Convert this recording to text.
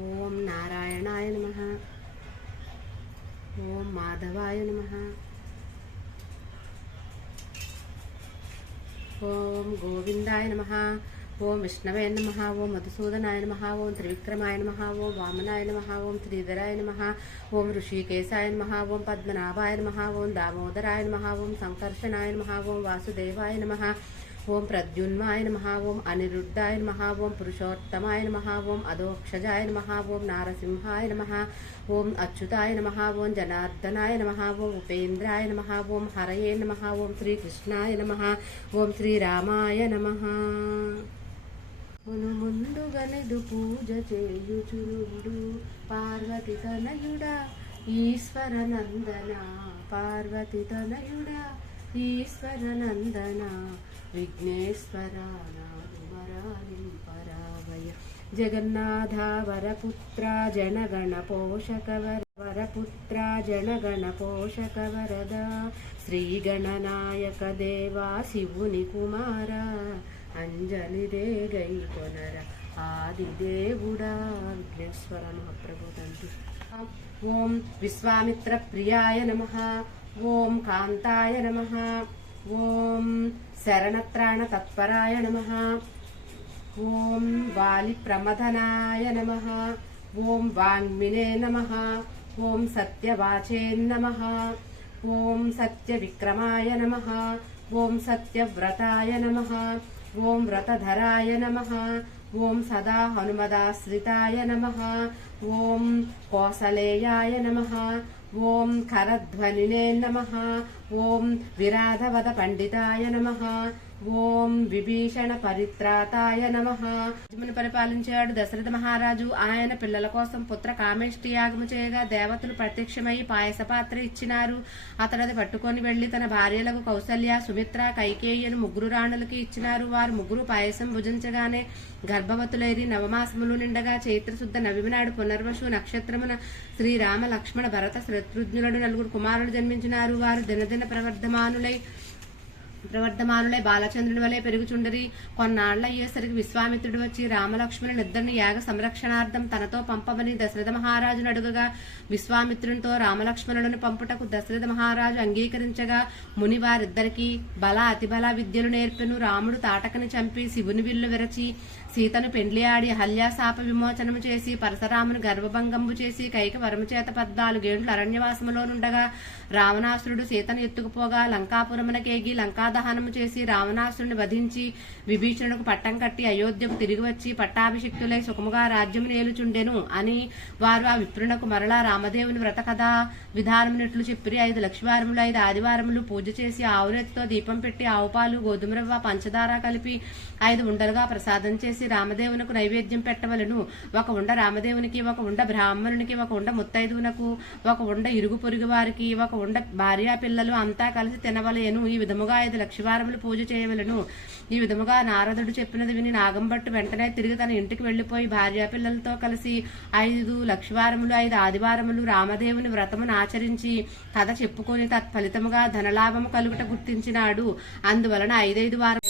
ఓం నారాయణాయ నమ ఓం మాధవాయ నమ ఓం గోవిందాయ నమ ఓం విష్ణవే నమ ఓం మధుసూదనాయ నమ ఓం త్రివిక్రమాయ నమ ఓం వామనాయ నమ ఓం శ్రీధరాయ నమ ఓం ఋషికేశాయ నమ ఓం పద్మనాభాయ నమ ఓం దామోదరాయ నమ ఓం సంకర్షణాయ నమ ఓం వాసుదేవాయ నమ ఓం ప్రద్యున్మాయ నమ ఓం అనిరుద్ధాయ నమ ఓం పురుషోత్తమాయ నమ ఓం అధోక్షజాయ నమ ఓం నారసింహాయ నమ ఓం అచ్యుతాయ నమ ఓం జనార్దనాయ నమ ఓం ఉపేంద్రాయ నమ ఓం హరయే నమ ఓం శ్రీకృష్ణాయ నమ ఓం శ్రీరామాయ నమ మును ముందుగనెదు పూజ చేయుచునుడు పార్వతి తనయుడా ఈశ్వర నందన పార్వతి తనయుడా ఈశ్వరనందన విఘ్నేశ్వర నాదువరాలింపరావయ జగన్నాథ వరపుత్ర జనగణ పోషక వర వరపుత్ర జనగణ పోషక వరద. శ్రీగణనాయక దేవా శివుని కుమార అంజలి గై కొనర ఆదిదేవుడా. విఘ్నేశ్వర మహాప్రభు తండ్రి. ఓం విశ్వామిత్ర ప్రియాయ నమ. ఓం కాంతాయ నమ ఓం శరణత్రాణ తత్పరాయ నమ ఓం వాలి ప్రమదనాయ నమ ఓం వాంగ్మినే నమ ఓం సత్యవాచే నమ ఓం సత్యవిక్రమాయ నమ ఓం సత్యవ్రతాయ నమ ఓం వ్రతధరాయ నమ ఓం సదా హనుమదాశ్రితాయ నమ ఓం కోసలేయాయ నమ ఓం కరధ్వనినే నమ. ఓం విరాధవద పండితాయ నమ. ఓం విభీషణ పరిత్రాతాయ నమ. రాజ్యమును పరిపాలించాడు దశరథ మహారాజు. ఆయన పిల్లల కోసం పుత్ర కామేష్టి యాగము చేయగా దేవతలు ప్రత్యక్షమై పాయస పాత్ర ఇచ్చినారు. అతడు అది పట్టుకొని వెళ్ళి తన భార్యలకు కౌసల్య సుమిత్ర కైకేయను ముగ్గురు రాణులకి ఇచ్చినారు. వారు ముగ్గురు పాయసం భుజించగానే గర్భవతులైరి నవమాసములు నిండగా చైత్రశుద్ధ శుద్ధ నాడు పునర్వసు నక్షత్రమున శ్రీరామ లక్ష్మణ భరత శత్రుఘ్నులను నలుగురు కుమారులు జన్మించినారు. వారు దినదిన ప్రవర్ధమానులై ప్రవర్ధమానులై బాలచంద్రుని వలె పెరుగుచుండరి. కొన్నాళ్ళ అయ్యేసరికి విశ్వామిత్రుడు వచ్చి రామలక్ష్మణుని ఇద్దరిని యాగ సంరక్షణార్థం తనతో పంపమని దశరథ మహారాజును అడుగగా విశ్వామిత్రునితో రామలక్ష్మణులను పంపుటకు దశరథ మహారాజు అంగీకరించగా ముని వారిద్దరికీ బల అతిబల విద్యలు నేర్పెను. రాముడు తాటకని చంపి శివుని విల్లు విరచి సీతను పెండ్లి ఆడి హల్యాశాప విమోచనము చేసి పరశురామును గర్భభంగంబు చేసి కైక వరమచేత పద్నాలుగేండ్లు అరణ్యవాసములో నుండగా రావణాసురుడు సీతను ఎత్తుకుపోగా లంకాపురమునకేగి లంకాదహనము చేసి రావణాసురుని వధించి విభీషణుడికి పట్టం కట్టి అయోధ్యకు తిరిగి వచ్చి పట్టాభిషిక్తులై సుఖముగా రాజ్యము నేలుచుండెను అని వారు ఆ విప్రునకు మరలా రామదేవుని వ్రత కథ విధానమునట్లు చెప్పిరి. ఐదు లక్షవారములు ఐదు ఆదివారములు పూజ చేసి ఆవురెత్తితో దీపం పెట్టి ఆవుపాలు గోధుమ రవ్వ పంచదార కలిపి ఐదు ఉండలుగా ప్రసాదం చేసి రామదేవునకు నైవేద్యం పెట్టవలను. ఒక ఉండ రామదేవునికి ఒక ఉండ బ్రాహ్మణునికి ఒక ఉండ ముత్తైదువునకు ఒక ఉండ ఇరుగు పొరుగు వారికి ఒక ఉండ భార్యా పిల్లలు అంతా కలిసి తినవలేను. ఈ విధముగా ఐదు లక్షవారములు పూజ చేయవలను. ఈ విధముగా నారదుడు చెప్పినది విని నాగంబట్టు వెంటనే తిరిగి తన ఇంటికి వెళ్ళిపోయి భార్యా పిల్లలతో కలిసి ఐదు లక్షవారములు ఐదు ఆదివారములు రామదేవుని వ్రతమును ఆచరించి కథ చెప్పుకొని తత్ఫలితముగా ధనలాభము కలుగుట గుర్తించినాడు. అందువలన ఐదైదు వారం